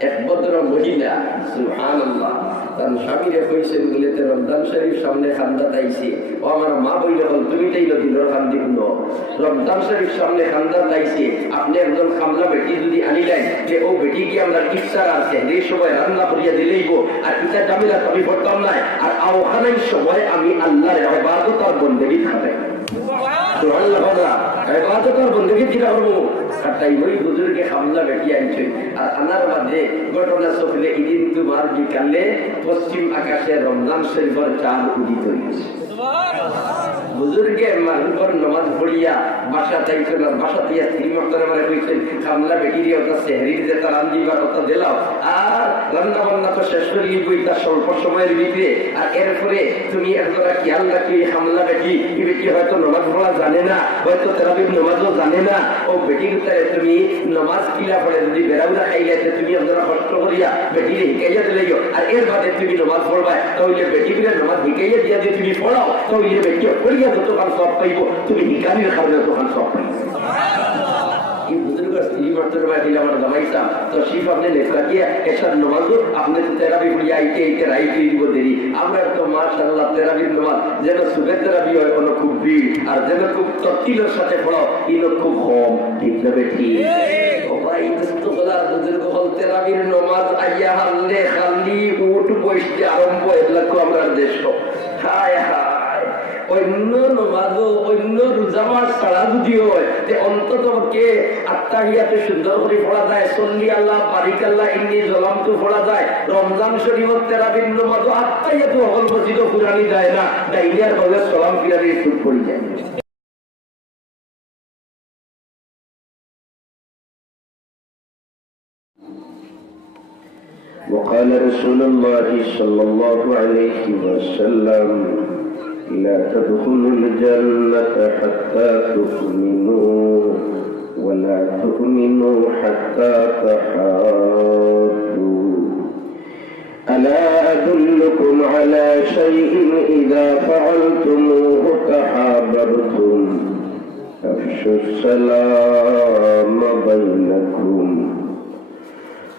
এক ভদ্র মহিলা সুবহানাল্লাহ তার স্বামীরে কইছেন বলে রমজান শরীফ সামনে খান্দা তাইছে ও আমার মা বইলে বল তুমি তাইল দিনের খান্দি শুনো রমজান শরীফ সামনে খান্দা তাইছে আপনি একজন খামলা বেটি যদি আনিলেন যে ও বেটি কি আমরা ইফতার আছে এই সময় রান্না করিয়া দিলেইব আর ইটা জামিলা আমি করতাম না আর ওখানেই সময় আমি আল্লাহর ইবাদত আর বন্দেগী খাবে সুবহানাল্লাহ ইবাদত আর বন্দেগী কিরা করবো আর তাই ওই হুজুরকে খামলা বেটি আনছে আর আনার মাঝে ঘটনা চললে এদিন তোমার বিকালে পশ্চিম আকাশে রমজান শরীফের চাঁদ উদিত হয়েছে বুজুর্গে মাগরিবের নামাজ পড়িয়া বাসা তাইছেন আর বাসা দিয়া স্ত্রী মহতরমে কইছেন খামলা বেটি দিয়ে ওটা সেহরির যে তার রান্দিবার ওটা দিলাও আর রান্না বান্না তো শেষ করে লিখবই তার স্বল্প সময়ের ভিতরে আর এরপরে তুমি একজোড়া খেয়াল রাখি খামলা বেটি এই বেটি হয়তো নামাজ পড়া জানে না হয়তো তেরাবির নামাজও জানে না ও বেটির ভিতরে তুমি নামাজ কিলা পড়ে যদি বেড়াউলা খাইলাইতে তুমি একজোড়া কষ্ট করিয়া বেটিরে হিকাইয়া দিলেও আর এর বাদে তুমি নামাজ পড়বা তাহলে বেটিগুলো নামাজ হিকাইয়া দিয়া দিয়ে তুমি পড়াও তাহলে বেটি পড়িয়া যতক্ষণ সব পাইব তুমি হিকানির খাবে তখন সব পাইব এই বুজুর্গ স্ত্রী মর্তবা দিলে আমার জামাইছা তো শিব আপনি লেখা দিয়ে এসার নামাজও আপনি তেরাবি পড়িয়া আইতে আইতে রাইতে দিব দেরি আমরা তো মাশাআল্লাহ তেরাবির নামাজ যেন সুবের তেরাবি হয় কোনো খুব ভিড় আর যেন খুব তত্তিলের সাথে পড়াও এগুলো খুব কম ঠিক না বেটি ও ভাই তো বলার বুজুর্গ হল তেরাবির নামাজ আইয়া হাল্লে খালি উঠ বসতে আরম্ভ এগুলো আমরা দেশ হায় হায় অন্য নমাজও অন্য রোজামাস ছাড়া যদি হয় যে অন্তত কে আত্মাহিয়াতে সুন্দর করে পড়া যায় সল্লি আল্লাহ বারিক আল্লাহ ইন্নি জলাম তো পড়া যায় রমজান শরীফত তেরাবির নমাজও আত্মাহিয়াতে হল মসজিদ পুরানি যায় না ডাইলিয়ার ভাবে সালাম ফিরানি সুদ পড়ে যায় وقال رسول الله صلى الله عليه وسلم لا تدخلوا الجنة حتى تؤمنوا ولا تؤمنوا حتى تحابوا ألا أدلكم على شيء إذا فعلتموه تحاببتم أفشوا السلام بينكم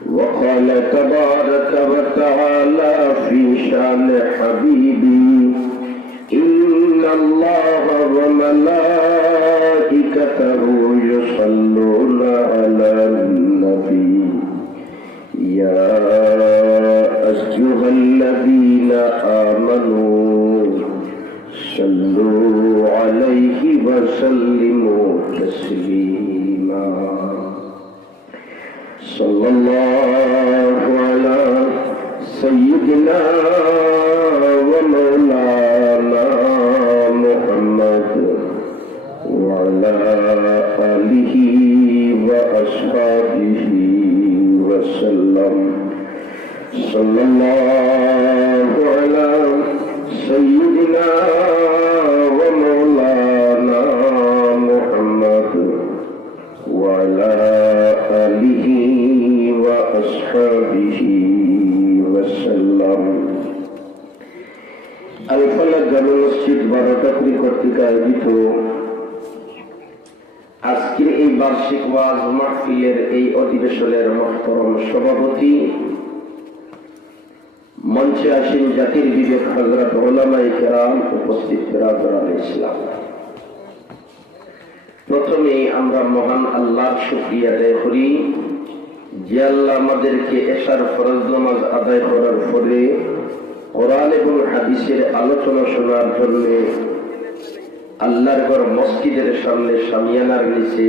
وقال تبارك وتعالى في شان حبيبي إن الله وملائكته يصلون على النبي يا أيها الذين آمنوا صلوا عليه وسلموا تسليما صلى الله على سيدنا ومولانا محمد وعلى آله وأصحابه وسلم صلى الله على سيدنا ومولانا محمد وعلى آله وأصحابه وسلم আলফালা জামে মসজিদ বারোটাপুরি কর্তৃক আয়োজিত আজকের এই বার্ষিক ওয়াজ মাহফিলের এই অধিবেশনের মহতরম সভাপতি মঞ্চে আসীন জাতির বিবেক হযরত উলামায়ে কেরাম উপস্থিত বিরাদরান ইসলাম প্রথমে আমরা মহান আল্লাহর শুকরিয়া আদায় করি যে আল্লাহ আমাদেরকে এশার ফরজ নামাজ আদায় করার পরে কোরআন এবং হাদিসের আলোচনা শোনার জন্য আল্লাহর ঘর মসজিদের সামনে শামিয়ানার নিচে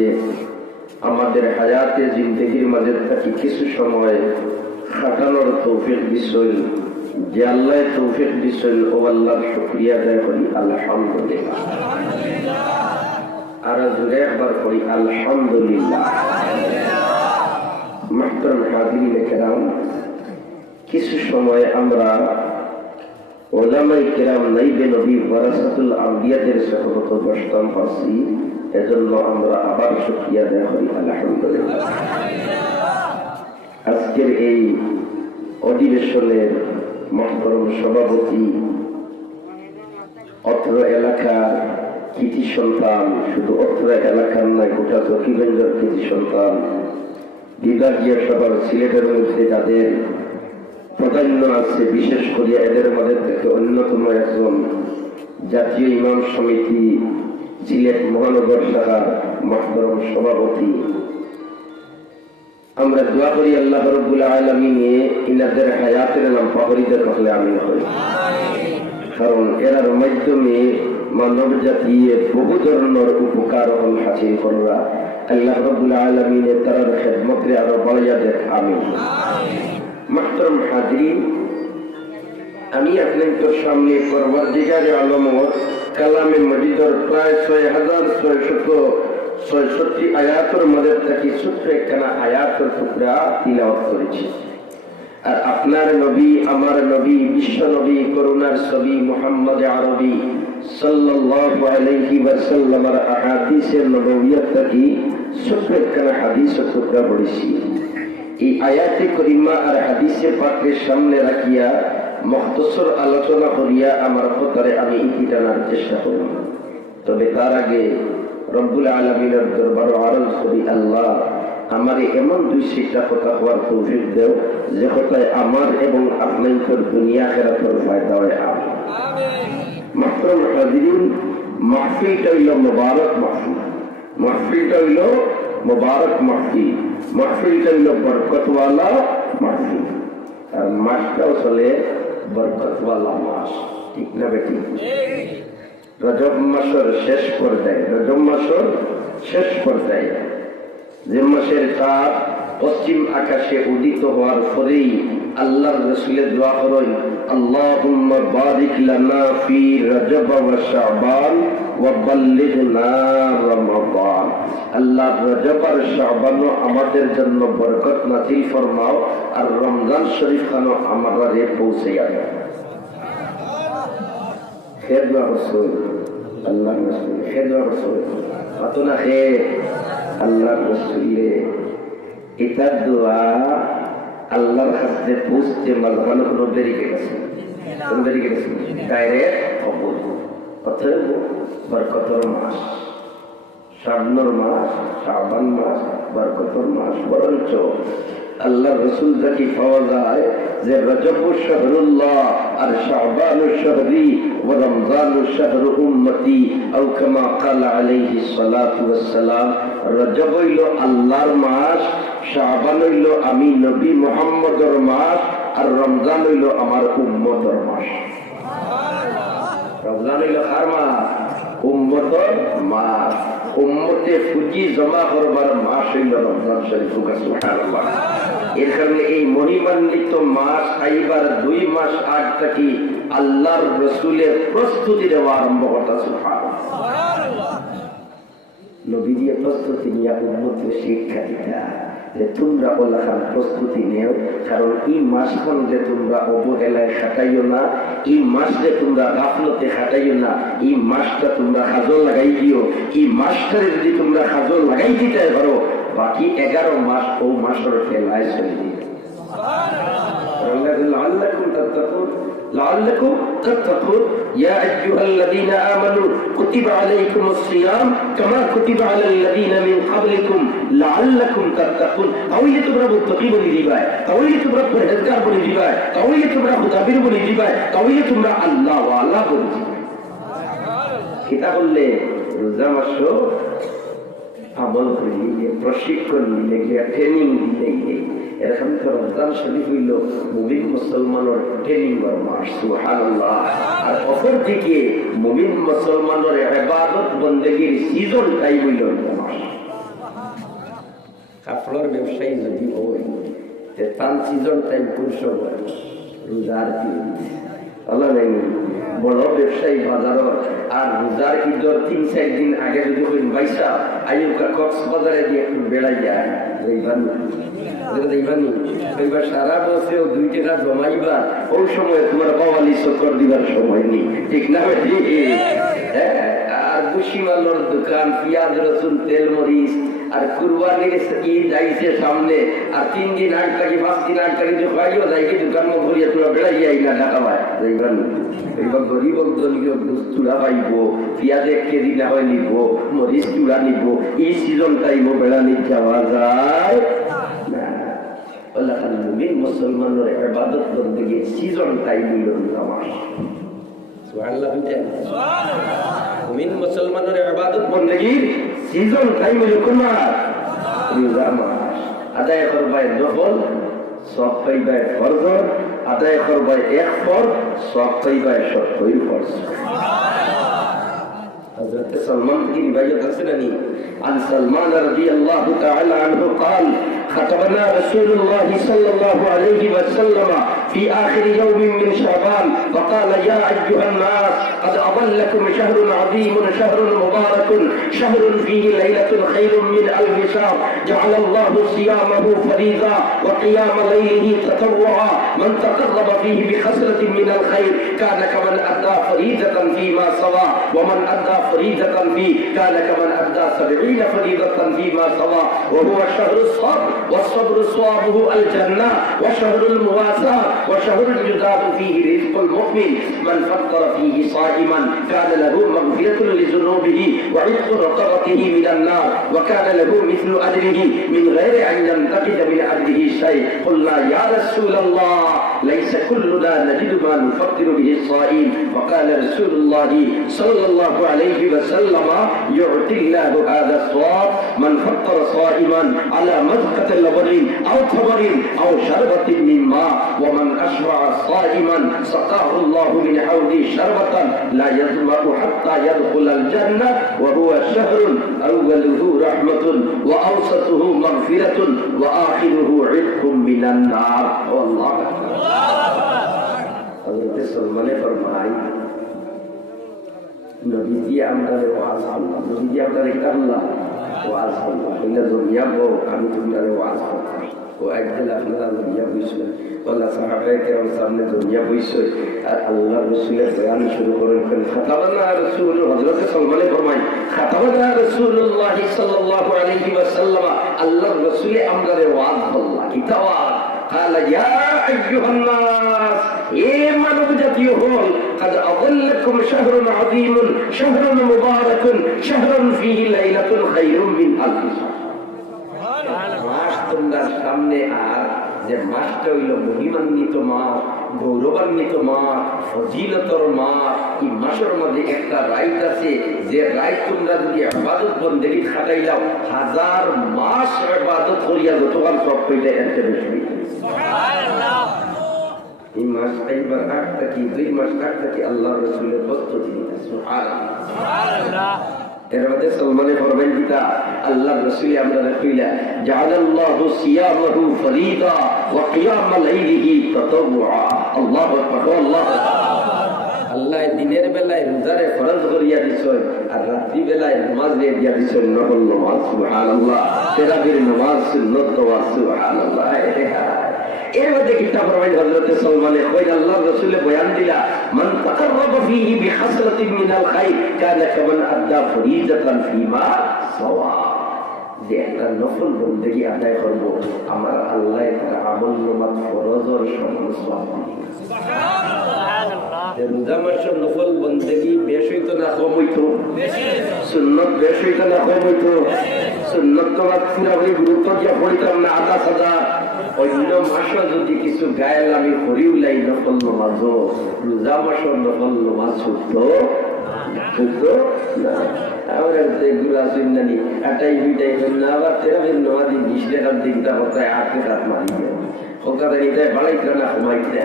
আমাদের হায়াতে জিন্দেগির মাঝে থাকি কিছু সময় খাটানোর তৌফিক দিছেন যে আল্লাহ তৌফিক দিছেন ও আল্লাহর শুকরিয়া আদায় করি আলহামদুলিল্লাহ আর জোরে একবার করি আলহামদুলিল্লাহ মুহতারাম হাজিরিন কেরাম কিছু সময় আমরা উলামায়ে কেরাম নাইবে নবী ওয়ারাসাতুল আম্বিয়াদের সহবত বসতাম পাচ্ছি এজন্য আমরা আবার শুকরিয়া আদায় করি আলহামদুলিল্লাহ আজকের এই অধিবেশনের মহতরম সভাপতি অত্র এলাকার কৃতি সন্তান শুধু অত্র এলাকার নয় গোটা দক্ষিণগঞ্জের কৃতি সন্তান বিভাগীয় সভার সিলেটের মধ্যে যাদের প্রাধান্য আছে, বিশেষ করে এদের মধ্যে থেকে অন্যতম একজন জাতীয় ইমাম সমিতি সিলেট মহানগর শাখার মহতরম সভাপতি, আমরা দোয়া করি আল্লাহ রাব্বুল আলামিনে ইনাদের হায়াতের নাম পাবরিদে করলে আমিন হই। কারণ এরার মাধ্যমে মানব জাতির বহু ধরনের উপকার হাসিল করা আল্লাহ রাব্বুল আলামিনে তার খেদমতে আরো বাড়িয়ে দেন, আমিন। মুহতারাম হাজিরিন, আমি আপনাদের সামনে পরওয়ারদিগারে আলমর কালামে মজিদের প্রায় 6666 আয়াতের মধ্যে থেকে ছোট্ট একখানা আয়াতের টুকরা তিলাওয়াত করেছি। আর আপনার নবী, আমার নবী, বিশ্ব নবী, করুণার ছবি মুহাম্মদ আরবি সাল্লাল্লাহু আলাইহি ওয়াসাল্লামের আহাদিসের নববিয়ত থেকে ছোট্ট একখানা হাদিসের টুকরা পড়েছি। এই আয়াতে করিমা আর হাদিসে পাকের সামনে রাখিয়া মুখতসর আলোচনা করিয়া আমার কথারে আমি ইতি টানার চেষ্টা করব। তবে তার আগে রব্বুল আলামিনের দরবারে আরজ করি, আল্লাহ আমারে এমন দুই শিক্ষা কথা হওয়ার তৌফিক দেও যে কথায় আমার এবং আপনাদের দুনিয়া আখিরাতের ফায়দা হয়, আমিন। মুহতারাম হাজিরিন, মাহফিলটা হইল মুবারক মাহফিল, মাহফিলটা হইল মুবারক মাহফিল, মাহফিলটা হইল বরকতওয়ালা মাহফিল, আর মাসটাও চলে বরকতওয়ালা মাস, ঠিক না বেটি? রজব মাসের শেষ পর্যায়ে, রজব মাসের শেষ পর্যায়ে যে মাসের চাঁদ পশ্চিম আকাশে উদিত হওয়ার পরেই আল্লাহর রাসূলের দোয়া করেন, আল্লাহুম্মা বারিক লানা ফি রজব ওয়া শাবান ওয়া বাল্লিগনা রমাদান। আল্লাহ রজব আর শাবান আমাদের জন্য বরকত নাযিল ফরমাও, আর রমজান শরীফ খানো আমাদের পৌঁছাইয়া দাও। খেদমা রাসূল, আল্লাহ রাসূল, খেদমা রাসূল, আতনা হে আল্লাহ রাসূলে এটার দোয়া আল্লাহর কাছে পৌঁছতে মাঝখানে কোনো দেরিকে গেছে, কোনো দেরিকে গেছে, ডাইরেক্ট কবুল। অতএব বরকতর মাস, শাবানের মাস, শাবান মাস বরকতর মাস। বরঞ্চ আল্লাহ রাসূল থেকে পাওয়া যায় যে রজব শাহরুল্লাহ আর শাবান শাহরি ওয়া রমজান শাহর উম্মতি, আও কামা ক্বালা আলাইহিস সালাতু ওয়াস সালাম। রজব হইল আল্লাহর মাস, শাবান হইল আমি নবী মুহাম্মদের মাস, আর রমজান হইল আমার উম্মতের মাস। রমজান হইল কার মাস? উম্মতের মাস। উম্মতে পুঁজি জমা করবার মাস হইল রমজান শরীফ। সুবহানাল্লাহ। এর কারণে এই মহিমান্বিত মাস আইবার 2 মাস আগ থেকে আল্লাহর রাসূলের প্রস্তুতি দেওয়া আরম্ভ করতে। সুবহানাল্লাহ। নবী দিয়ে প্রস্তুতি নিয়ে উম্মতকে শিক্ষা দিতা যে তোমরা ওলাখান প্রস্তুতি নেও, কারণ এই মাসখান যে তোমরা অবহেলায় খাটাইও না, এই মাস যে তোমরা গাফলতে খাটাইও না, এই মাসটা তোমরা কাজল লাগাই দিও। এই মাসটারে যদি তোমরা কাজল লাগাই দিতে পারো, বাকি 11 মাস ও মাসের ফেলায় চলে দিবে। লাআল্লাকুম তাত্তাকুন, লাআল্লাকুম তাত্তাকুন। ইয়া আইয়ুহাল্লাযীনা আমানু কুতিবা আলাইকুমুস সিয়াম কামা কুতিবা আলাল লাযীনা মিন ক্বাবলিকুম লাআল্লাকুম তাত্তাকুন। তাহলে তোমরা মুত্তাকি বনে দিবাই, তাহলে তোমরা পরহেজগার বনে দিবাই, তাহলে তোমরা মুতাবির বনে দিবাই, তাহলে তোমরা আল্লাহ ওয়ালা বনে দিবাই। এটা বললে রোজা মাস আমল করিলে, প্রশিক্ষণ নিলে, ট্রেনিং দিলে, এরকম তো রমজান শরীফ হইল মুমিন মুসলমানের ট্রেনিং মাস। সুবহানাল্লাহ। আর অপরদিকে মুমিন মুসলমানের ইবাদত বন্দেগীর সিজন টাইম হইল মাস। কাপড়ের ব্যবসায়ী যদি হয় তার সিজন টাইম কোন সময়? রোজার দিন। আল্লাহ নাই বড় ব্যবসায়ী বাজার আর রোজার ঈদের 3-4 দিন আগে যদি বাইসা আইয়ুকা কক্সবাজারে দিয়ে একটু বেড়াই যায়, এইবার সারা বছর 2 টাকা জমাইবা, ওই সময় তোমার বাওয়ালি চক্কর দিবার সময় নেই, ঠিক না? আর বুসিমালোর দোকান, পেঁয়াজ রসুন তেল মরিচ, আর কুরবানির ঈদ আইছে সামনে, আর 3 দিন আগ থাকি 5 দিন আগ থাকি খাইও যাই কি দোকান ঘুরিয়ে তোরা বেড়াই যাই না ঢাকা পায়। এইবার গরিব দলীয় চূড়া পাইব, পেঁয়াজ 1 কেজি না হয় নিব, মরিচ চূড়া নিব, এই সিজন টাইম বেড়ানি যাওয়া যায় না। আল্লাহ মুমিন মুসলমানের ইবাদত বন্দেগী সিজন টাইম হইল নামাজ। সুবহানাল্লাহ। মুমিন মুসলমানের ইবাদত বন্দেগীর সিজন টাইম হইল কোন মাস? রোজা মাস। আদায় করবাই নফল, সব পাইবাই ফরজ। আদায় করবাই এক ফরজ, সব পাইবাই 70 ফরজ। حضرت سلمان کی روایت اسنانی عن سلمان رضی اللہ تعالی عنہ قال خطبنا رسول الله صلى الله عليه وسلم في آخر يوم من شعبان فقال يا أيها الناس قد أضلكم شهر عظيم شهر مبارك شهر فيه ليلة خير من ألف شهر جعل الله صيامه فريضة وقيام ليله تطوعا من تقرب فيه بخصلة من الخير كان كمن أدى فريضة فيما سوى ومن أدى فريضة فيه كان كمن أدى 70 فريضة فيما سوى وهو شهر الصبر والصبر صوابه الجنة وشهر المواساة وشهر يزاد فيه رزق المؤمن من فطر فيه صائما كان له مغفرة لذنوبه وعتق رقبته من النار وكان له مثل أجره من غير أن ينتقد من أجره شيء قلنا يا رسول الله ليس كلنا نجد ما نفطر به الصائم فقال رسول الله صلى الله عليه وسلم يعطي الله هذا الصواب من فطر صائما على مذقة لبن أو تمر أو شربة من ماء ومن أشبع صائما سقاه الله من حوضه شربة لا يظمأ حتى يدخل الجنة وهو شهر أوله رحمة وأوسطه مغفرة وآخره عتق من النار والله حضرت سلمان فرمائے নবীজি আমাদের ওয়াজ করলাম, নবীজি আমাদের কাল্লা ওয়াজ করলাম, বললে দুনিয়া বউ আমি তোমার ওয়াজ করতাম। ও একদিন আপনারা দুনিয়া বইছেন, আল্লাহ সাহাবায়ে কেরাম সামনে দুনিয়া বইছে আর আল্লাহ রাসূলের বয়ান শুরু করেন। খাতাবানা রাসূল হযরত সালমানে ফরমায় খাতাবানা রাসূলুল্লাহ সাল্লাল্লাহু আলাইহি ওয়াসাল্লাম আল্লাহ রাসূলে আমাদের ওয়াজ করলা কি তাওয়াজ قال يا أيها الناس إيه মানব জাতীয় হল قد أضلكم شهر عظيم شهر مبارك شهر فيه ليلة خير من ألف شهر মাস তোমরা সামনে আর যে মাসটা হইল মহিমান্বিত মাস, গৌরবান্বিত মাস, ফজিলতর মাস। এই মাসের মধ্যে একটা রাইট আছে যে রাইট তোমরা যদি ইবাদত বন্দেগী খাটাইলাও 1000 মাস ইবাদত করিয়া যতবার সব পাইলে এত বেশি। এই মাস একবার আটটা কি 2 মাস আটটা কি আল্লাহ রাসূলের প্রস্তুতি নিতে। সুবহানাল্লাহ। এর মধ্যে সালমানে ফরমান দিতা আল্লাহ রাসূল আমরা কইলা জাআলাল্লাহু সিয়ামাহু ফরিদা ওয়া কিয়াম লাইলিহি তাতাওয়া। আল্লাহু আকবার। আল্লাহ দিনের বেলায় রোজারে ফরজ করিয়া দিছেন আর রাত্রি বেলায় নামাজ দিয়া দিছেন নফল নামাজ। সুবহানাল্লাহ। তারাবির নামাজ সুন্নাত ওয়া সুবহানাল্লাহ। এর মধ্যে কিতাব রবাই হযরত সালমানে কইল আল্লাহ রাসূলে বয়ান দিলা মান তাকাররাবা ফীহি বিহাসরাতিন মিনাল খায়র কানা কামান আদা ফরিজাতান ফীমা সাওয়া। যে একটা নফল বন্দেগী আদায় করব আমার আল্লাহ তার আমল নামাত ফরজের সমান সওয়াব দিবেন। সুবহানাল্লাহ। রোজা মাসের নফল বন্দেগী বেশ হইতো না কম হইতো? সুন্নাত বেশ হইতো না কম হইতো? সুন্নাত তো পুরোপুরি গুরুত্ব দিয়ে পড়িতাম না আধা সাদা। অন্য মাসে যদি কিছু গায়েল আমি হরিউলাই নফল নামাজ, রোজা মাসের নফল নামাজ ছুটতো না। আমরা এগুলো আসেন নানি এটাই দুইটাই না আবার তেরাবের নামাজি 20 টাকার দিকটা হতায় 8 টাকা মারি ওখানে এটাই বাড়াইতে না কমাইতে।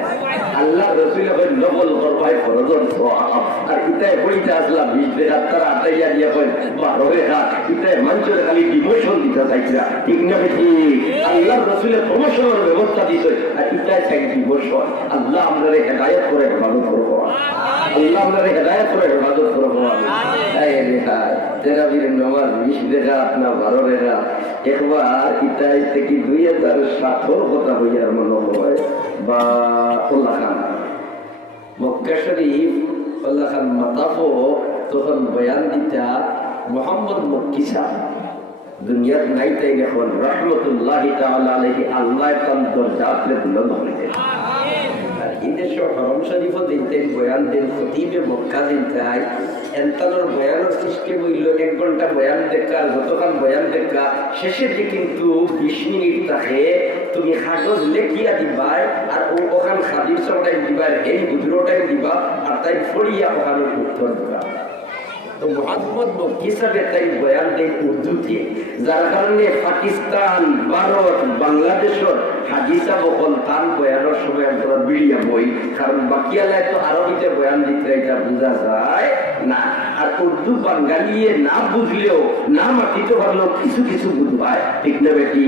আল্লাহ রসুল নফল করবাই ফরজর সওয়াব আর ইতায় বইতে আসলাম 20 টাকা তারা আটাইয়া দিয়া কই 12 টাকা ইতায় মানুষের খালি ডিমোশন দিতে চাইছিলা। ঠিক না বেশি? আল্লাহ রসুলের প্রমোশনের ব্যবস্থা দিছে আর ইতায় চাই ডিমোশন। আল্লাহ আমাদের হেদায়েত করে ইবাদত করব, আল্লাহ আমাদের হেদায়েত করে ইবাদত করব। এই দেখা তেরাবির নামাজ 20 টাকা আপনার 12 টাকা একবার ইতায় থেকে 2007 কথা হইয়ার মনে হয় বা উল্লাহ খান মক্কা শরীফ উল্লাহ খান মাতাফো তখন বয়ান দিতা মোহাম্মদ মক্কি সাহেব দুনিয়ার নাই তাই এখন রহমতুল্লাহি তাআলা আলাইহি আল্লাহ তান দরজাতে বুলন্দ হইতে। আর এই দেশে হরম শরীফ দিতে বয়ান দেন খতিবে মক্কা দিতাই এন্তানোর বয়ানের সিস্টেম হইল 1 ঘন্টা বয়ান দেখা যতক্ষণ বয়ান দেখা শেষে যে কিন্তু 20 মিনিট থাকে তুমি কাগজ লেখিয়া দিবাই আর ওখান খাদির সবটাই দিবা এই গুজরোটাই দিবা আর তাই ফড়িয়া ওখানে উত্তর দিবা। তো মোহাম্মদ মক্কি সাহেব তাই বয়ান দেন উর্দুতে, যার কারণে পাকিস্তান, ভারত, বাংলাদেশের হাদিসা বকল তান বয়ানের সময় আমরা বিড়িয়া বই, কারণ বাকিয়ালায় তো আরবিতে বয়ান দিতে এটা বোঝা যায় না। আর উর্দু বাঙালিয়ে না বুঝলেও না মাতিতে পারলেও কিছু কিছু বুঝবায়, ঠিক না বেটি?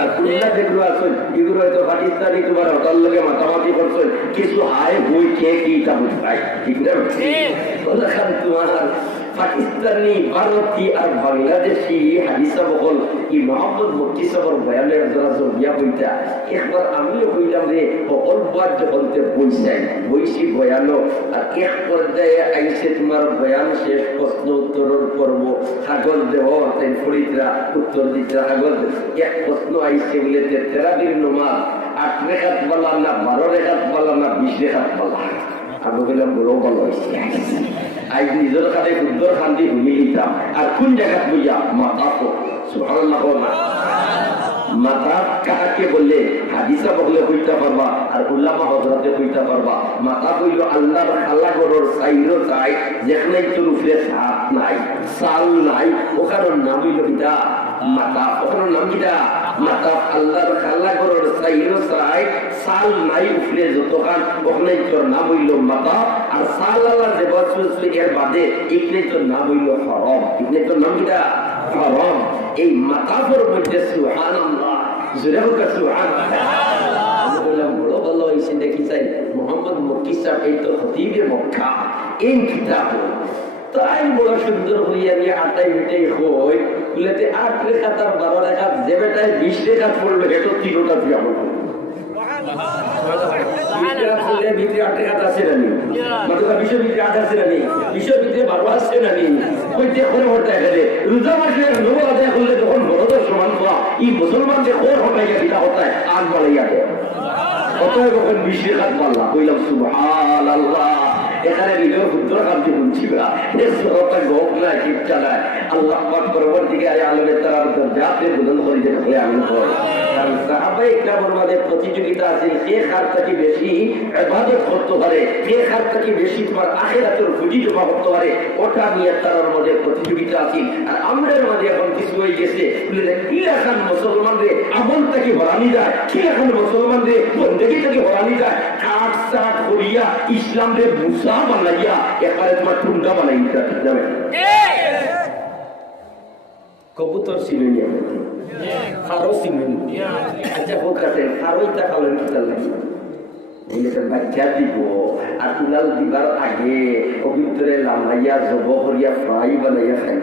আর খুলনা যেগুলো আছে এগুলো হয়তো পাকিস্তানি তোমার হটার লোকে মাতামাতি করছে, কিছু হায় বই খেয়ে কি তা বুঝবাই, ঠিক না বেটি? তোমার পাকিস্তানি, ভারতী আর বাংলাদেশি হাদিসা বকল কি মোহাম্মদ মক্কি সাহেবের বয়ানের যারা জড়িয়া বইটা একবার আমিও বইলাম রে সকলবার যখন বইছি বয়ানো আর এক পর্যায়ে আইসে তোমার বয়ান শেষ, প্রশ্ন উত্তরের পর্ব, কাগজ দেওয়া তাই ফরিদরা উত্তর দিতে কাগজ এক প্রশ্ন আইসে বলে তেরাবির নমাজ 8 রেখাত বলা না 12 রেখাত বলা না 20 রেখাত বলা। আমি বললাম বড় ভালো হয়েছে, আজ নিজের কাছে সুন্দর শান্তি ঘুমিয়ে দিতাম। আর কোন জায়গা বুঝা মাথা সুবহানাল্লাহ, মাথা কাকে বললে হাদিসা বললে হইতে পারবা আর উল্লামা হজরতে হইতে পারবা। মাথা হইল আল্লাহর খালা গরর সাইরো চাই, যেখানে তোর উপরে সাপ নাই সাল নাই, ওখানোর নাম হইল কিটা মাথা। ওখানোর নাম কিটা মাথা। আল্লাহর খালা গরর সাইরো চাই, সাল নাই উপরে যতখান, ওখানে তোর নাম হইল মাথা। আর সাল আল্লাহ যে বছর এর বাদে এখানে তোর নাম হইল হরম, এখানে তোর নাম কিটা হরম। এই মাথাফর মধ্যে সুবহানাল্লাহ, জোরে হোক সুবহানাল্লাহ। আমি বললাম বড় ভালো হয়েছে, দেখি চাই মোহাম্মদ মক্কি সাহেব এই তো খতিবে মক্কা এই কিতাব তাই বড় সুন্দর হইয়া নিয়ে আটাই মিটাই হই বলেতে 8 রেখাত আর 12 রেখাত যে বেটায় 20 রেখাত পড়লো এটা 3টা দিয়ে আমার ভিতরে 8 রেখাত আছে না নেই, মাত্র বিশ্বের ভিতরে 8 আছে না নেই, বিশ্বের ভিতরে 12 আছে না নেই, ওই দেখে হতে গেলে রোজা মাসে নব আদায় করলে তখন বড়দের সমান করা এই মুসলমানদের ওর হটাই গেছে হতায় আগ বাড়াইয়া দেয়। অতএব ওখানে 20 রেখাত পাল্লা কইলাম সুবহানাল্লাহ। এখানে নিজের উত্তর কামটি শুনছি না, গোপ নাই চিন্তা নাই। আল্লাহ পাক পরবর্তীকে আলমের তারা যাতে বুলন্দ করে যেতে আমি করি। কারণ সাহাবায়ে ইকরামের মধ্যে প্রতিযোগিতা আছে, কে কার থেকে বেশি ইবাদত করতে পারে, কে কার থেকে বেশি তোমার আখিরাতের পুঁজি জমা করতে পারে, ওটা নিয়ে তার মধ্যে প্রতিযোগিতা আছে। আর আমাদের মধ্যে এখন কিছু হয়ে গেছে কি এখন মুসলমানদের আমল থেকে হরানি যায়, কি এখন মুসলমানদের বন্দেগি থেকে হরানি যায়, কাট সাট করিয়া ইসলামদের মুসা বানাইয়া এবারে তোমার টুন্ডা বানাই দিতে যাবে। কবুতর সিমেন্ট খারো সিমেন্ট আচ্ছা হোক আছে খারোইটা খালেন কি লাগে বাচ্চা দিব আর তুলাল দিবার আগে ভিতরে লামাইয়া জব করিয়া ফ্রাই বানাইয়া খাইব।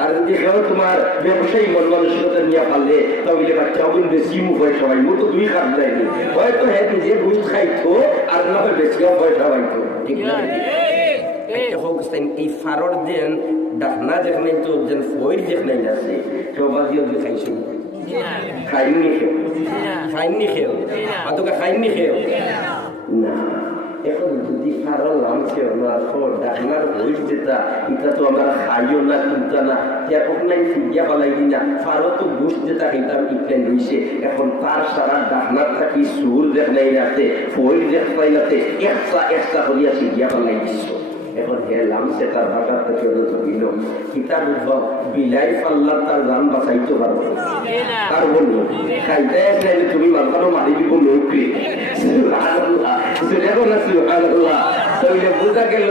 আর যদি তোমার ব্যবসায়ী মন মানসিকতা নিয়ে পারলে তাহলে বাচ্চা বেশি মুখ পয়সা পাইব, তো 2 খাত দেয়নি হয়তো হ্যাঁ যে বুঝ খাইতো আর না হয় বেশিও পয়সা পাইতো, ঠিক না? এই ফারর দেন ডাকনা যেখানে তো যেন ফয়ের যেখানে আছে কেউবাজিও যে খাইছো খাইনি খেও খাইনি খেও তোকে খাইনি খেও না। এখন যদি ফারর লামছে না ডাকনার বই যেটা এটা তো আমরা খাইও না চিন্তা না ওখানে ফিরিয়া পালাই দিই না। ফারো তো বুঝ যেটা খেতাম ইটলেন রয়েছে, এখন তার সারা ডাকনার থাকি সুর দেখাই রাখতে ফয়ের দেখাই রাখতে একটা করিয়া ফিরিয়া পালাই দিচ্ছ। এখন হে লামছে তার ভাষার থেকে দিল কিতাব বিলাই পাল্লা তার জান বাঁচাইতে পারবো তার বলবো খাইতে তুমি মাথানো মারি দিব নৌকে তাহলে বোঝা গেল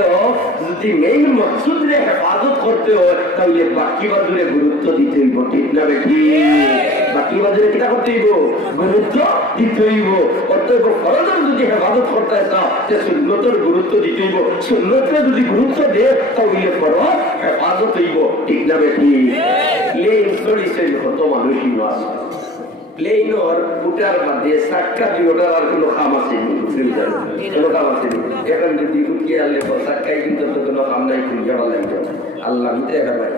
যদি মেইন মকসুদে হেফাজত করতে হয় তাহলে বাকি বাজুরে গুরুত্ব দিতে হইব, ঠিক না বেটি? বাকি বাজুরে কিনা করতে হইব, গুরুত্ব দিতে হইব। অতএব ফরজের যদি হেফাজত করতে চাও সে সুন্নতের গুরুত্ব দিতে হইব, সুন্নতের যদি গুরুত্ব দে তাহলে ফরজ হেফাজত হইব, ঠিক না বেটি? প্লেন চলিছে কত মানুষই মাস প্লেনর উঠার বাদে চাক্কা দিয়ে ওটার আর কোনো কাম আসেনি, কোনো কাম আসেনি। এখন যদি উঠিয়ে আনলে চাক্কায় কিন্তু তো কোনো কাম নাই, খুঁজে ভালো লাগবে আল্লাহ দেখা পাই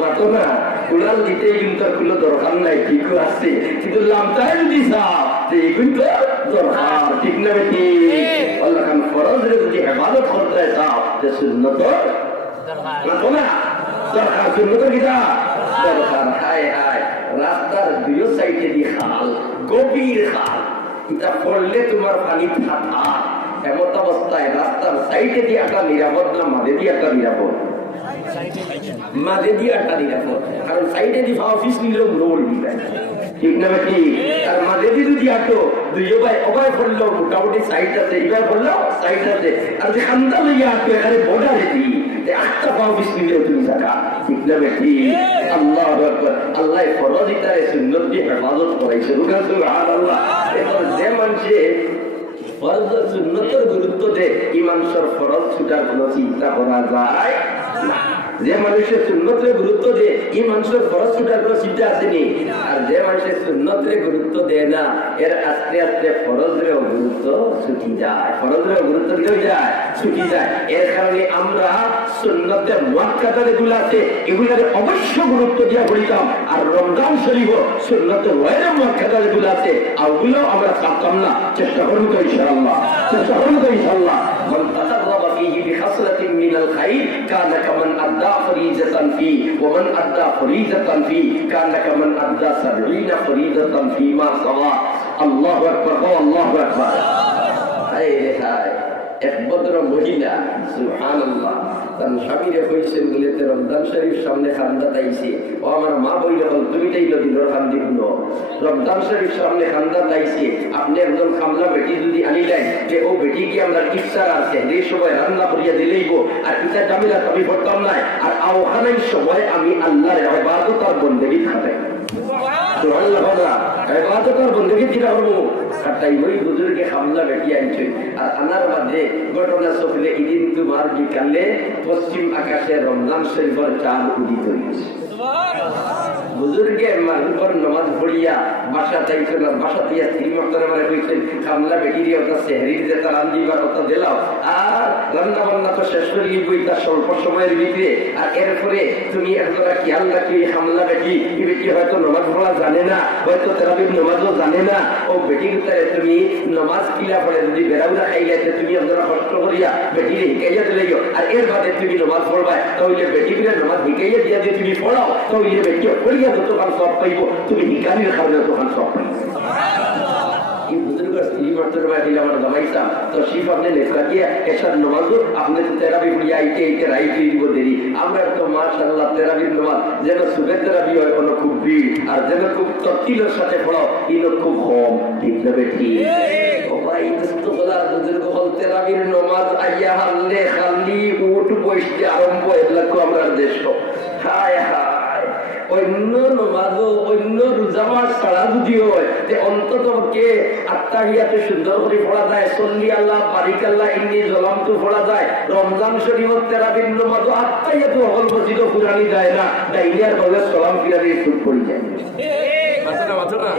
মাতো না কুলাল দিতে কিন্তু কোনো দরকার নাই, ঠিক আছে, কিন্তু লামটাই যদি চাও এই কিন্তু দরকার, ঠিক না বেটি? আল্লাহ খান ফরজরে যদি হেফাজত করতে চাও যে সুন্নত মাতো না দরকার, সুন্নত কিটা দরকার। হায় হায়, রাস্তার দুই সাইডে দিয়ে খাল, গভীর খাল, এটা পড়লে তোমার পানি থাকা। এমন অবস্থায় রাস্তার সাইডে দিয়ে একটা নিরাপদ না মাঝে দিয়ে একটা নিরাপদ? মাঝে দিয়ে একটা নিরাপদ, কারণ সাইডে দিয়ে অফিস নিলেও রোড দিবে, ঠিক না কি? আর মাঝে দিয়ে যদি আটো দুই অবাই পড়লো মোটামুটি সাইড আছে, এবার পড়লো সাইড আছে, আর যে খান্দা লইয়া আটো এখানে বর্ডারে দিই একটা অফিস নিলেও তুমি থাকা, ঠিক না কি? আল্লাহ আকবার, আল্লাহ ফরজ ইতারে সুন্নত দিয়ে হেফাজত করাইছে। সুবহানাল্লাহ। এখন যে মানুষে ফরজ সুন্নতের গুরুত্ব দেয়, এই মানুষের ফরজ ছুটার কোনো চিন্তা করা যায় না। যে মানুষের সুন্নতের গুরুত্ব দেয়, এই মানুষের ফরজ ছুটার কোনো চিন্তা আসেনি। আর যে মানুষের সুন্নতের গুরুত্ব দেয় না, এর আস্তে আস্তে ফরজেরও গুরুত্ব ছুটি যায়, ফরজেরও গুরুত্ব দিয়েও যায়, ছুটি যায়। এর কারণে আমরা সুন্নতের মুআক্কাদা যেগুলো আছে এগুলোকে অবশ্য গুরুত্ব দিয়া করিতাম। আর রমজান শরীফ সুন্নতের ওয়াইরে মুআক্কাদা যেগুলো আছে ওগুলো আমরা ছাড়তাম না, চেষ্টা করব তো ইনশাআল্লাহ, চেষ্টা করব তো ইনশাআল্লাহ। মান তাকাররাবা ফীহি বিখাসলাতিন মিনাল খাইর কানা কামান আদ্দা ফরিজাতান ফী ওয়া মান আদ্দা ফরিজাতান ফী কানা কামান আদ্দা 70 ফরিজাতান ফীমা সাওয়া। আল্লাহু আকবার, আল্লাহু আকবার। হায় রে হায়, এক ভদ্র মহিলা সুবহানাল্লাহ তার স্বামীরে কইছেন বলে রমজান শরীফ সামনে খান্দা তাইছে। ও আমার মা বইলে বল তুমি তাইল দিলর খান্দিব ন, রমজান শরীফ সামনে খান্দা তাইছে। আপনি একজন খামলা বেটি যদি আনিলেন যে ও বেটি কি আমরা ইফতার আছে এই সময় রান্না করিয়া দিলেইব, আর ইটা জামিলা আমি করতাম না, আর আওহানাই সময় আমি আল্লাহর ইবাদত আর বন্দেগী খাবে। সুবহানাল্লাহ, ইবাদত আর বন্দেগী কিরা করব? আর তাই ওই হুজুরকে খামলা বেটি আনছে। আর আনার মাঝে ঘটনা চললে এদিন তোমার বিকালে পশ্চিম আকাশে রমজান শরীফের চাঁদ উদিত হয়েছে। হুজুরকে মাগরিবের নামাজ পড়িয়া বাসা তাইছিল, বাসা দিয়া স্ত্রী মক্তরে মানে কইছেন খামলা বেটি দিয়ে ওটা সেহরির যে তার রান্দিবার ওটা দিলাও, আর রান্না বান্না তো শেষ করে লিখবই তার স্বল্প সময়ের ভিতরে। আর এরপরে তুমি একজোড়া খেয়াল রাখি খামলা বেটি, এই বেটি হয়তো নামাজ পড়া জানে না, হয়তো তেরাবির নামাজও জানে না, ও বেটির ভিতরে তুমি নামাজ কিলা পড়ে যদি বেড়াউরা খাই গেছে তুমি একজোড়া কষ্ট করিয়া বেটিরে শিখাইয়া দিলে, আর এর বাদে তুমি নামাজ পড়বা, তাহলে বেটি বিলে নামাজ শিখাইয়া দিয়া দিয়ে তুমি পড়াও, তাহলে বেটি পড়িয়া যতক্ষণ সব পাইব তুমি হিকানির খাবে তখন সব পাইব। এই বুজুর্গের স্ত্রী মাত্র দিলে আমার জামাইছা তো শিফ আপনি লেখা দিয়ে এসার নামাজও আপনি তো তেরাবি পড়িয়া আইতে আইতে রাইতে দিব দেরি। আমরা তো মাশাআল্লাহ তেরাবির নামাজ যেন সুবের তেরাবি হয় কোনো খুব ভিড়, আর যেন খুব তরতিলের সাথে পড়াও এগুলো খুব কম, ঠিক না বেটি? ও ভাই দোস্তগোলার বুজুর্গ হল তেরাবির নামাজ আইয়া হারলে খালি উঠ বসতে আরম্ভ এগুলো আমরা দেশ। হায় হায়, অন্য নমাজও অন্য রোজামাস ছাড়া যদি হয় অন্তত কে আত্মাহিয়াতে সুন্দর করে পড়া যায়, সল্লি আল্লাহ বারিক আল্লাহ ইন্নী জলামতু পড়া যায়। রমজান শরীফ তেরাবির নামাজ আত্মাহিয়াতে হল মসজিদ পুরানি যায় না, ডাইনিয়ার ভাবে সালাম ফিরানি সুদ পড়ে যায়। মাথা না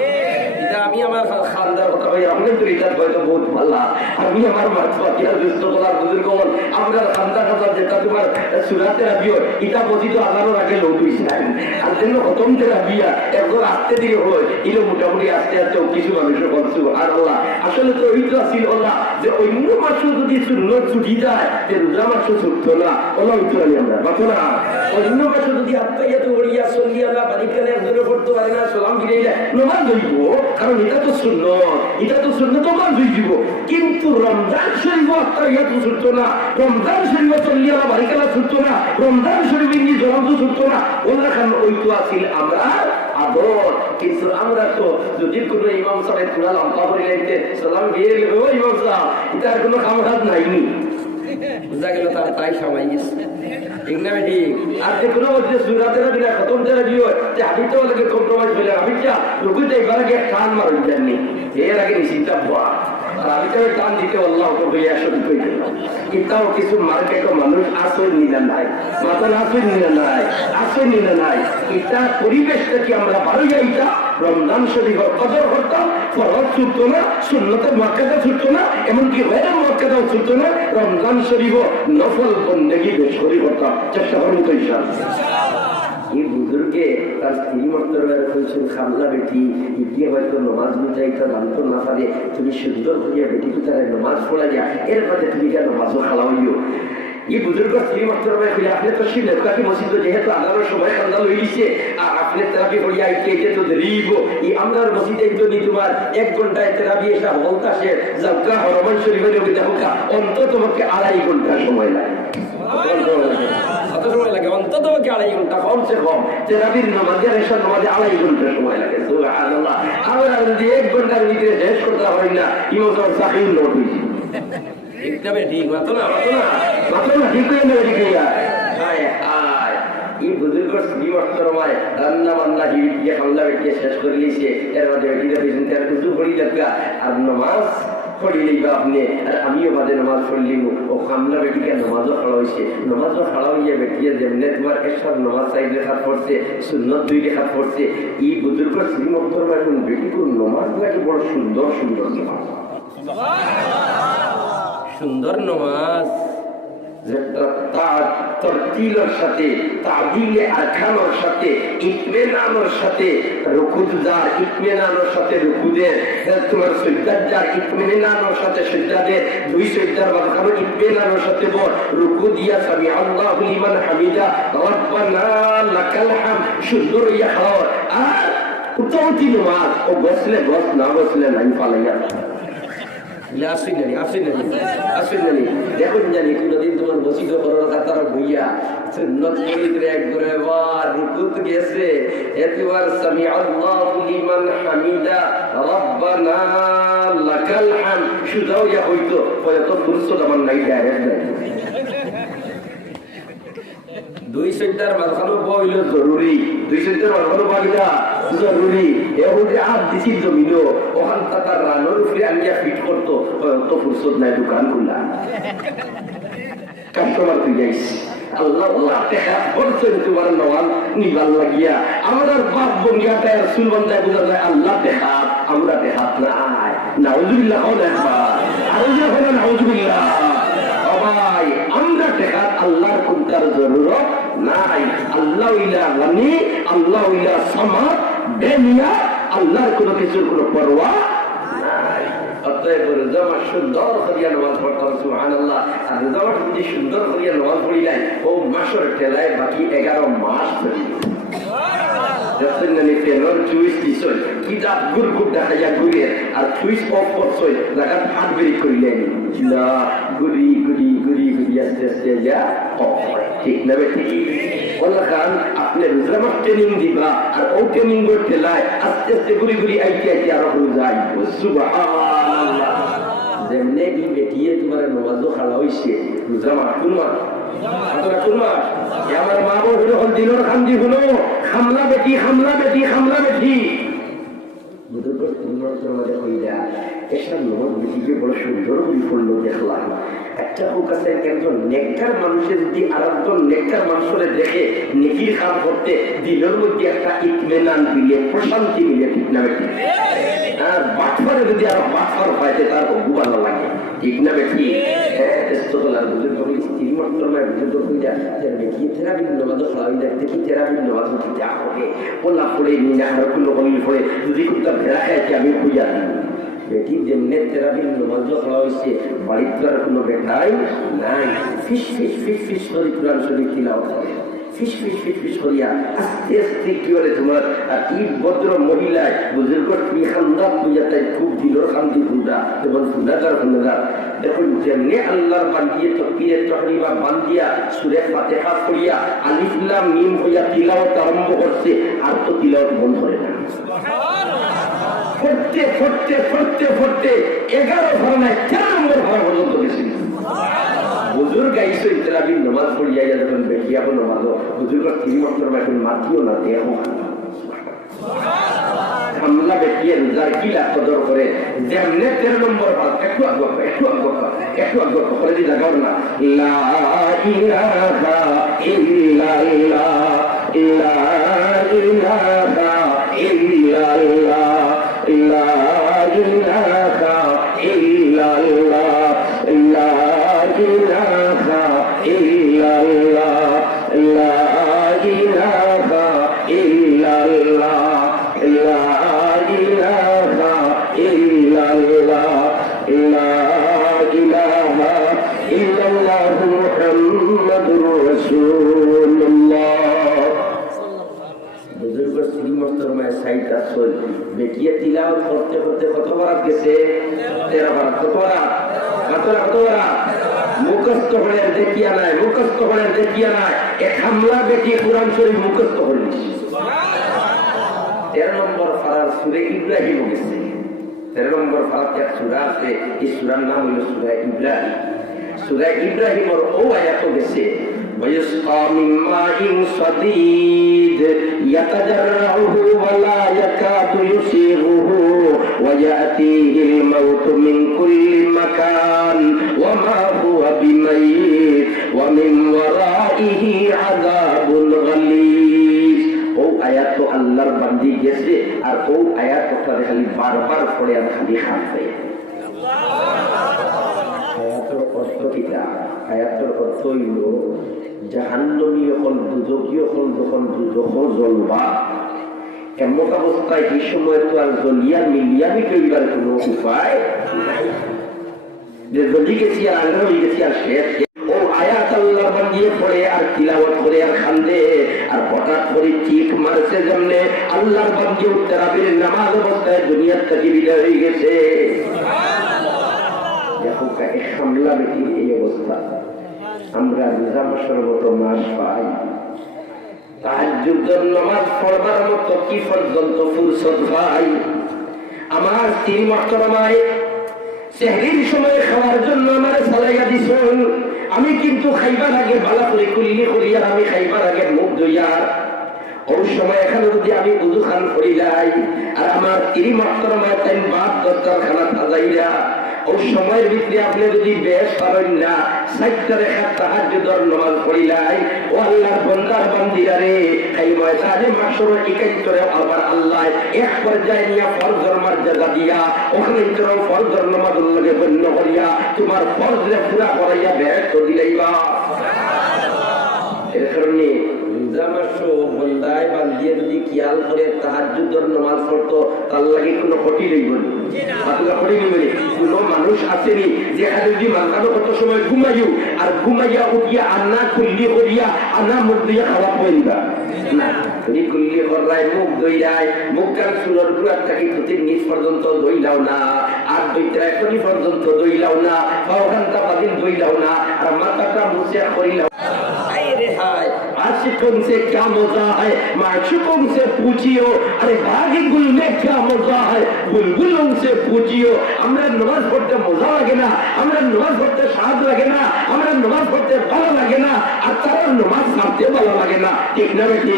এটা আমি আমার খানদার কথা ভাই, আপনি তো এটা হয়তো বহুত ভালো, আমি আমার মাথা দুষ্ট বলার বুজুর্গ হল আমরা খান্দা খাতা যেটা তোমার সুরাতে রাবিও এটা বজিত আল্লাহর আগে লোক হয়েছিলেন, আর জন্য প্রথম যে রাবিয়া একবার আসতে দিকে হয় এগুলো মোটামুটি আস্তে আস্তে কিছু মানুষের বলছো। আর আল্লাহ আসলে তো ওই তো আসিল আল্লাহ যে অন্য মাসও যদি সুন্নত ছুটি যায় যে রোজা মাসও ছুটতো না, ওলা উত্তর আনি আমরা মাথো না। অন্য মাসও যদি আত্মাইয়াতে ওড়িয়া সল্লি আল্লাহ বারিকালে একজনে পড়তে পারে না, সালাম ফিরে নমাজ হইব, কারণ এটা তো সুন্নত, এটা তো সুন্নত নমাজ হইব। কিন্তু রমজান শরীফ আত্মাইয়াতে ছুটতো না, রমজান শরীফ সল্লি আল্লাহ বারিকালা ছুটতো না, রমজান শরীফ ইন্নি জলাম তো ছুটতো না, ওলা খান ওই তো আসিল আমরা আদর। কিন্তু আমরা তো যদি কোনো ইমাম সাহেব পুরা লম্বা করে গাইতে সালাম দিয়ে গেলে ও ইমাম সাহেব এটার কোনো কামকাজ নাইনি, বুঝা গেল তার তাই সময় গেছে, ঠিক না বেটি? আর যে কোনো বলছে সুরাতেরা বিনা খতম যারা বিয়ে হয় যে হাবিতে লাগে কম্প্রোমাইজ হইলে হাবিটা রুকুতে এবার আগে টান মারুন জাননি, এর আগে নিশ্চিন্তা ভয়া আর হাবিটাও টান দিতে আল্লাহ হইয়া শরীর হয়ে গেল। এটাও কিছু মার্কেটও মানুষ আসল নিলে নাই, মাতন আসল নিলে নাই, আসল নিলে নাই। এটা পরিবেশটা কি আমরা ভালো যাইটা রমজান শরীফ কদর করতাম, ফরজ ছুটতো না, সুন্নতের মক্কাটা ছুটতো না, এমনকি ওয়াইরের মক্কাটাও ছুটতো না, রমজান শরীফ নফল বন্দেগী বেশ করে করতাম, চেষ্টা করবো তো ইনশাআল্লাহ। এই বুজুর্গে তার স্ত্রী মর্তবের কইছেন খামলা বেটি ইতিয়ে হয়তো নমাজ বুঝাইতে জানতো না পারে, তুমি সুন্দর করিয়া বেটি তারা নমাজ পড়া যা এর মধ্যে তুমি কেন নমাজও খালাইও। এই বুজুর্গ স্ত্রী মাত্র খুলে আপনি তো শিলে কাকি মসজিদ যেহেতু আদানোর সময় কান্দা লই দিছে আর আপনি তেরাপি করিয়া আইতে তো দেরিব এই আমরার মসজিদে যদি তোমার 1 ঘন্টায় তেরাপি এসা বলতাছে জাগা হরমান শরীফের ওই দেখো অন্তত তোমাকে 2.5 ঘন্টা সময় লাগে কত সময় লাগে অন্তত তোমাকে 2.5 ঘন্টা কমসে কম তেরাপির নামাজে আর এসা নামাজে 2.5 ঘন্টা সময় লাগে সুবহানাল্লাহ আমরা যদি 1 ঘন্টার ভিতরে শেষ করতে পারি না ইমাম সাহেব সাহিল নোট হইছে একদম ঠিক মাত্র না ঠিক হয়ে যাবে ঠিক হইয়া এই বুজুর্গ স্ত্রী অর্থরমায় রান্না বান্না হিড়িয়ে হামলা বেটিয়ে শেষ করে নিয়েছে এর মধ্যে বেটিটা পেয়েছেন তার উজু করি দেখা আর নামাজ পড়ি লইবা আপনি আর আমিও বাদে নামাজ পড়লি ও হামলা বেটিকে নামাজও খাড়া হয়েছে নামাজও খাড়া হইয়া বেটিয়ে যেমনি তোমার এসব নামাজ 4 রেখাত পড়ছে সুন্নত 2 রেখাত পড়ছে এই বুজুর্গ স্ত্রী অর্থরমায় এখন বেটিকুর নামাজ লাগে বড় সুন্দর সুন্দর নামাজ সুন্দর নামাজ তরতিলের সাথে তাবিলে আরকানের সাথে ইতমিনানের সাথে রুকুত যার ইতমিনানের সাথে রুকুদের তোমার সিজদা যার ইতমিনানের সাথে সিজদাদের দুই সিজদার মাঝখানে ইতমিনানের সাথে বল রুকু দিয়া সামি আল্লাহু লিমান হামিদা রব্বানা লাকাল হামদ সুন্দর ইয়া খাওয়ার আর উত্তমতি নামাজ ও বসলে বস না বসলে নাই পালাইয়া দেখুন জানি কোনদিন তোমার বসিত করার কাতার বইয়া সুন্নত পড়িতে একবারে বার রুকুত গেছে এতবার সামি আল্লাহু লিমান হামিদা রব্বানা লাকাল হামদ সুদাও ইয়া হইতো হয়তো ফুরসত আমার নাই ডাইরেক্ট নাই দুই সিজদার মাঝখানে বইল জরুরি দুই সিজদার মাঝখানে বইলা জরুরি এহুদি আর দিছি জমিনো ওখান তার রানোর উপরে আনিয়া ফিট করতো তো ফুরসত নাই দোকান খুললা কাস্টমার তুই যাইছি আল্লাহ আল্লাহ দেখা করছেন তোমার নওয়াজ নিবাল লাগিয়া আমাদের বাপ বঙ্গিয়াটা রাসূল বান্দায় বুঝা যায় আল্লাহ দেখা আমরা দেখা নাই নাউজুবিল্লাহ একবার আর যখন নাউজুবিল্লাহ ভাই আমরা দেখা আল্লাহর কোনটার জরুরত নাই আল্লাহ ইলা গানি আল্লাহ ইলা সামাদ বেনিয়া আল্লাহর কোন কিছুর কোনো পরোয়া নাই অতএব জামা সুন্দর করিয়া নামাজ পড়তাম সুবহানাল্লাহ আর জামা যদি সুন্দর করিয়া নামাজ পড়িলাই ও মাসের ঠেলায় বাকি 11 মাস চলে যতক্ষণ ফেরর চুইস দিছই কিতাব গুরগুর দেখাইয়া ঘুরে আর চুইস অফ করছই লাগাত হাত বেরি করিলেন না গুরি গুরি গুরি গুরি আস্তে আস্তে যা অফ ঠিক না বেটি আল্লাহ খান আপনি রুজরামার ট্রেনিং দিবা আর ও ট্রেনিং করতে লাই আস্তে আস্তে ঘুরি ঘুরি আইতে আইতে আরো হয়ে যায় সুবহানাল্লাহ যেমনে কি বেটিয়ে তোমার নামাজও খালা হইছে রুজরামার কোন মাস আপনারা কোন মাস আমার মা বউ হলো দিনের খান্দি হলো খামলা বেটি খামলা বেটি খামলা বেটি বুঝতে পারছো আমাদের কইরা এসব লোক বেটিকে বড় সুন্দর বিপন্ন দেখলাম একটা হোক আছে একজন নেককার মানুষের যদি আর একজন নেককার মানুষের দেখে নেকির কাজ করতে দিনের মধ্যে একটা ইতমিনান দিলে প্রশান্তি মিলে ঠিক না বেটি আর বাটফারে যদি আরো বাটফার পাইতে তার খুব ভালো লাগে ঠিক না বেটি তেস্তলার বুঝুর কবি স্ত্রী মর্তমায় বুঝুর কইরা বেটি থেরাপি নামাজ খাওয়াই দেখি থেরাপি নামাজ যা হবে ওলা পড়ে নিয়ে আর কোনো কবি পড়ে যদি কোনটা ভেড়া খায় আমি খুঁজা দিই বেটি যেমনে থেরাপির নামাজ খাওয়া হয়েছে বাড়িতে আর কোনো বেটাই নাই ফিস ফিস ফিস ফিস করে কোরআন শরীফ তিলাওয়াত করে ফিস ফিস ফিস ফিস করিয়া আস্তে আস্তে কি বলে তোমার আর এই ভদ্র মহিলায় বুজুর্গ কি খান্দা পূজা তাই খুব দিলর খান্দি ফুটা এবং ফুটাদার ফুটাদার দেখুন যেমনি আল্লাহর বান্দিয়ে তকবীরে তাহরিমা বান্দিয়া সূরা ফাতিহা পড়িয়া আলিফ লাম মিম হইয়া তিলাওয়াত আরম্ভ করছে আর তো তিলাওয়াত বন্ধ হয় না ফটতে ফটতে ফটতে ফটতে 11 ধরনের 4 নম্বর ভাড়া পর্যন্ত গেছিল বুজুর্গ আইসো ইতরাবির নামাজ পড়িয়া যখন বেটিয়া বলো ভালো বুজুর্গ তিন বছর এখন মাতিও না দেখো হামলা বেটিয়ে রোজার কিলা কদর করে যেমনে 13 নম্বর ভাগ একটু আগ করে দি লাগাও না লা ইলাহা ইল্লাল্লাহ লা ইলাহা ইল্লাল্লাহ লা ইলাহা ইল্লাল্লাহ লা ইলাহা ইল্লাল্লাহ লা ইলাহা ইল্লাল্লাহ লা ইলাহা ইল্লাল্লাহ লা ইলাহা ইল্লাল্লাহ তিলাওয়াত করতে করতে কত বার গেছে 13 বার। কত বার? কত বার? মুখস্থ করে দেখিয়া নাই, মুখস্থ করে দেখিয়া নাই। এক হামলা বেটি কোরআন শরীফ মুখস্থ করে 13 নম্বর পারার সূরা ইব্রাহিম গেছে। 13 নম্বর পারাতে এক সূরা আছে, এই সূরার নাম হলো সূরা ইব্রাহিম। সূরা ইব্রাহিমের ও আয়াত গেছে ويسقى من ماء صديد يتجرعه ولا يكاد يسيغه ويأتيه الموت من كل مكان وما هو بميت ومن ورائه عذاب غليظ। ও আয়াত তো আল্লাহর বান্দি গেছে, আর ও আয়াত খালি বারবার পড়ে আর খালি খাচ্ছে। আয়াতের অর্থ কিটা? আয়াতের অর্থ হইল জাহান্নামী হল, দুজকীয় হল, যখন দুজক জ্বলবা এমন অবস্থায় এই সময় তো আর জ্বলিয়া মিলিয়ামি করিবার কোন উপায় যে জ্বলি গেছি আর আগ্রহ হয়ে গেছি আর শেষ। ও আয়াত আল্লাহ বান্দিয়ে পড়ে আর তিলাওয়াত করে আর খান্দে আর হঠাৎ করে চিক মারছে জন্যে আল্লাহর বান্দি তারাবির নামাজ অবস্থায় দুনিয়ার থেকে বিদায় হয়ে গেছে। দেখো এক হামলা বেটির এই অবস্থা। আমরা রোজা মাসের মতো মাস পাই, তাহাজ্জুদের নামাজ পড়বার মতো কি পর্যন্ত ফুরসত পাই? আমার স্ত্রী মহতরমায় সেহরির সময় খাওয়ার জন্য আমার সালাইয়া দিছেন। আমি কিন্তু খাইবার আগে বালা করে কুল্লি করিয়া আমি খাইবার আগে মুখ ধুইয়ার ওই সময় এখানে যদি আমি উযু খান করিলাই আর আমার স্ত্রী মহতরমায় তাই বাদ দরকার খানা সাজাইয়া ওই সময়ের ভিতরে আপনি যদি বেশ পারেন না সাইটটা রেখা তাহাজ্জুদের নামাজ পড়িলাই, ও আল্লাহর বান্দার বান্দিরা রে, এই ময়দানে মাশরুর ইকাইতরে আবার আল্লাহ এক পর্যায়ে নিয়া ফরজের মর্যাদা দিয়া ওখানে তোর ফরজের নামাজ লাগে বন্য করিয়া তোমার ফরজে পুরা করাইয়া বেশ তো দিলাইবা। এর কারণে রোজা মাস বন্দায় বান্দিয়ে যদি খেয়াল করে তাহাজ্জুদের নামাজ পড়তো তার লাগে কোনো ক্ষতি লইব না, ক্ষতি লইব না। কোনো মানুষ আসেনি যেখানে যদি মানকানো কত সময় ঘুমাইও আর ঘুমাইয়া উঠিয়া আন্না কুল্লি করিয়া আন্না মুখ দিয়া খাওয়া পড়িবা না। তুমি কুল্লি করায় মুখ দইরায় মুখ কান সুরের গুড়ার থাকি ক্ষতির নিচ পর্যন্ত দইলাও না, আর দইটা এখনই পর্যন্ত দইলাও না, পাওখানটা বাদিন দইলাও না, আর মাথাটা মুছে করিলাও। आशिकों से क्या मजा है, माशूकों से पूछियो, अरे बागी गुल में क्या मजा है, बुलबुलों से पूछियो। আমরা নামাজ পড়তে মজা লাগে না, আমরা নামাজ পড়তে স্বাদ লাগে না, আমরা নামাজ পড়তে ভালো লাগে না, আর তারা নামাজ ছাড়তে ভালো লাগে না, ঠিক না বেটি?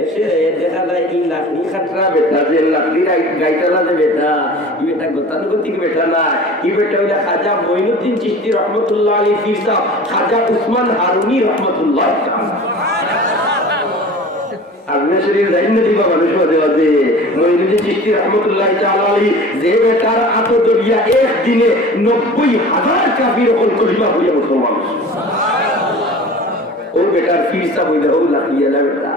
এসে দেখা যায় এই লাকড়ি খাটরা বেটা, যে লাকড়ি গাইতালা যে বেটা, এই বেটা গতানুগতিক বেটা না, এই বেটা হইলে খাজা মঈনুদ্দিন চিশতি রহমতুল্লাহ আলাইহি পীর সাহেব, খাজা উসমান হারুনি রহমতুল্লাহ। আপনি শরীর জানেন না দিবা মানুষ হতে মঈনুদ্দিন চিশতি রহমতুল্লাহ তাআলা আলাইহি যে বেটার আতো দরিয়া একদিনে 90,000 কাফির হল কলিমা হইয়া মুসলমান। ও বেটার পীর সাহেব হইলে ও লাকিয়া না বেটা,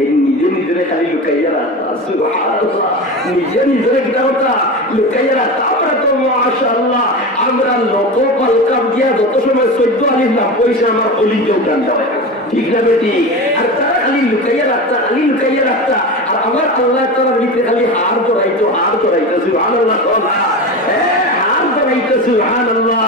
এই নিজে নিজেরে খালি লুকাইয়া রাখা, সুবহানাল্লাহ, নিজে নিজেরে কিটা কথা লুকাইয়া রাখা। আমরা তো মাশাআল্লাহ আমরা লোক পালকাম দিয়া যত সময় 14 আলিফ নাম পয়সা আমার অলিতে উঠান দেয়, ঠিক না বেটি? আর তারা খালি লুকাইয়া রাখতা, খালি লুকাইয়া রাখতা, আর আমার আল্লাহ তাআলার ভিতরে খালি হার ধরাইতো, হার ধরাইতো, সুবহানাল্লাহ, হ্যাঁ হার ধরাইতো, সুবহানাল্লাহ।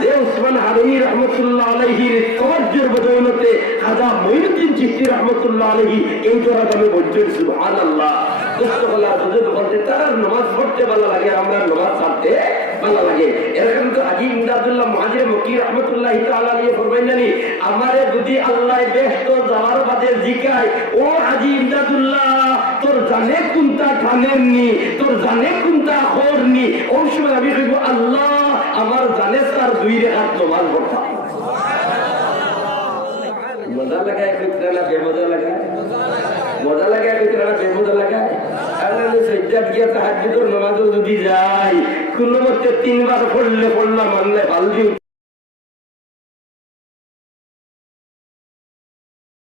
যে উসমান হারুনি রহমতুল্লাহ আলাইহির তাওয়াজ্জুর বদৌলতে খাজা মঈনুদ্দিন চিশতি রহমতুল্লাহ আলাইহি এই দরাজ আমি বলছি, সুবহানাল্লাহ। দোস্তগলা বুজুর্গ বলতে তার নামাজ পড়তে ভালো লাগে, আমরা নামাজ পড়তে ভালো লাগে। এরকম তো হাজী ইমদাদুল্লাহ মুহাজির মক্কি রহমতুল্লাহ তাআলা আলাইহি ফরমাইলেন, আমারে যদি আল্লাহ ব্যস্ত যাওয়ার বাদে জিকায়, ও হাজী ইমদাদুল্লাহ তোর জানে কোনটা ঠানেননি, তোর জানে কোনটা খোরনি, ওই সময় আমি কইব আল্লাহ আমার জানে তার 2 রাকাত নামাজ পড়তাম। মজা লাগায় কইতরা না বেমজা লাগায়? মজা লাগায় কইতরা না বেমজা লাগায়? আরে সাজ্জাদ গিয়া তাহাজ্জুদের নামাজও যদি যায় কোন মতে 3 বার পড়লে পড়লাম, মানলে ভালো